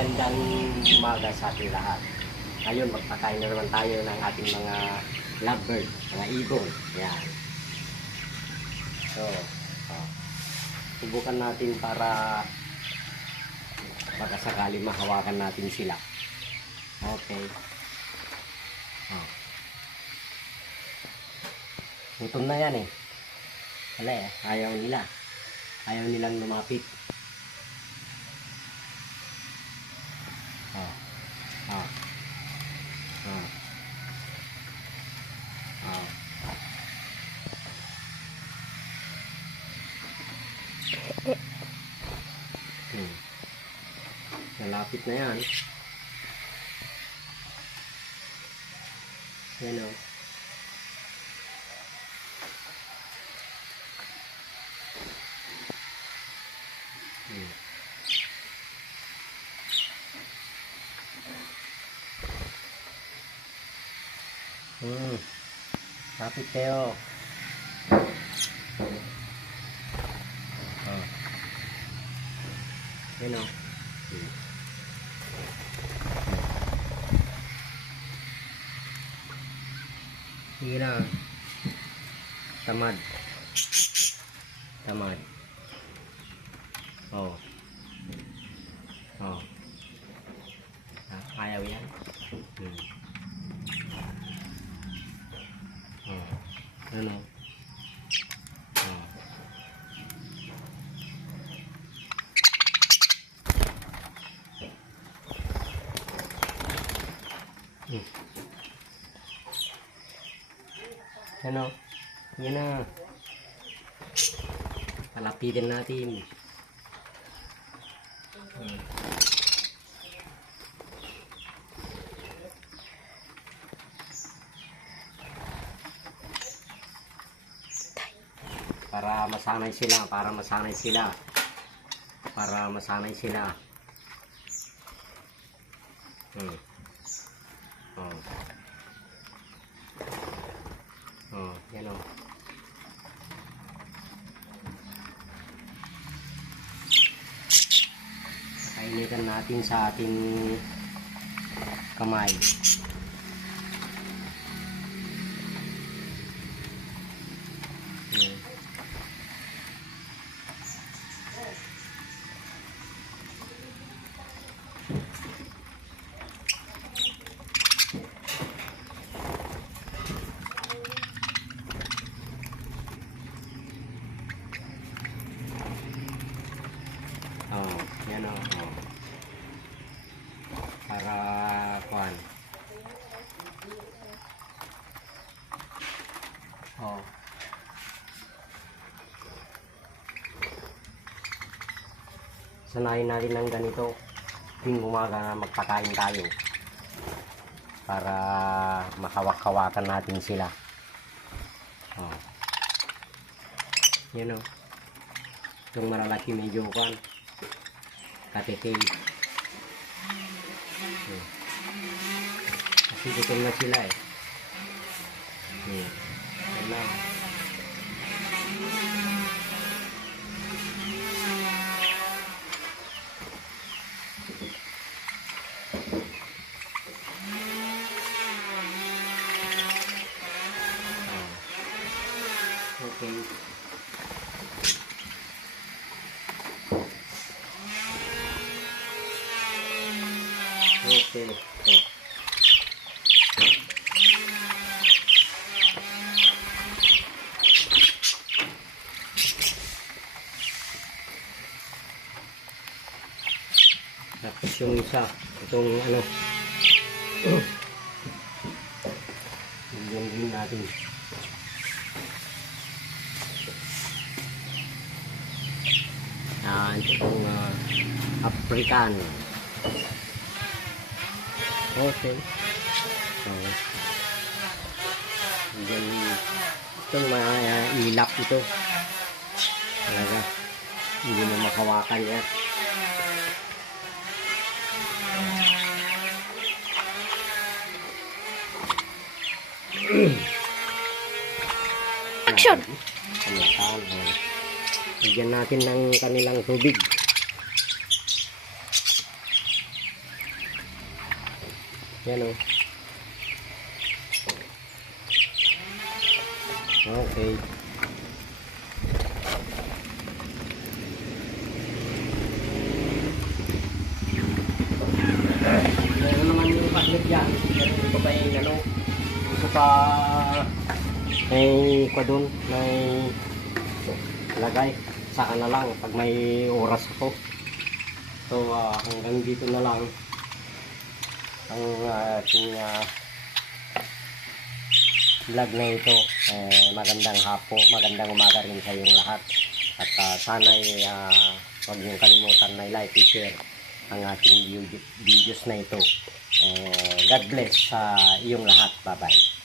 magandang umaga sa ating lahat. Ngayon, magpakain na naman tayo ng ating mga lovebird, mga ibon. Yan. So, oh, subukan natin para baka sakali mahawakan natin sila. Okay. Oh. Gutom na yan eh. Wala eh, ayaw nila. Ayaw nilang lumapit. Hmm. Malapit na yan. Yan o. Hmm. Hmm. Lapit kayo. Yan o. Hmm. Sige lang. Tamad. Tamad. Oh. Oh. Ah, ayaw yan. Hmm. Oh. Ano? Oh. Hmm. Ano? Yan na. Palapitin natin. Hmm. Para masanay sila, para masanay sila. Para masanay sila. Hmm. Oh. Oh, o. Kainitan natin sa ating kamay. Hmm. Oh, yan o. Oh. Para kuan. Oh. Sanayin natin ng ganito. Tuwing umaga na magpakain tayo. Para makawak-hawakan natin sila. Oh. Yan o. Itong malalaki medyo kuan katikin. Hmm. Kasi gutom na sila eh. Hmm. Yan na. Ah. Okay. Okay. So, Tapos yung isa, itong ano, yung natin. Yan, itong uh, African. Okay. So, yan, itong mga uh, ilap ito. Talaga, hindi mo makawakan yan. Action! Oh. Lagyan natin ng kanilang tubig. Yan o. Okay. Meron naman yung paglit yan. Ito pa yung ano. Ito pa may kwa. May lagay. Saka na lang pag may oras ako. So ah, hanggang dito na lang ang ah, ating ah, vlog na ito. Eh, magandang hapo, magandang umaga rin sa inyong lahat. At uh, sana'y uh, huwag niyong kalimutan na like and share ang ating video- videos na ito. Eh, God bless sa iyong lahat. Bye-bye.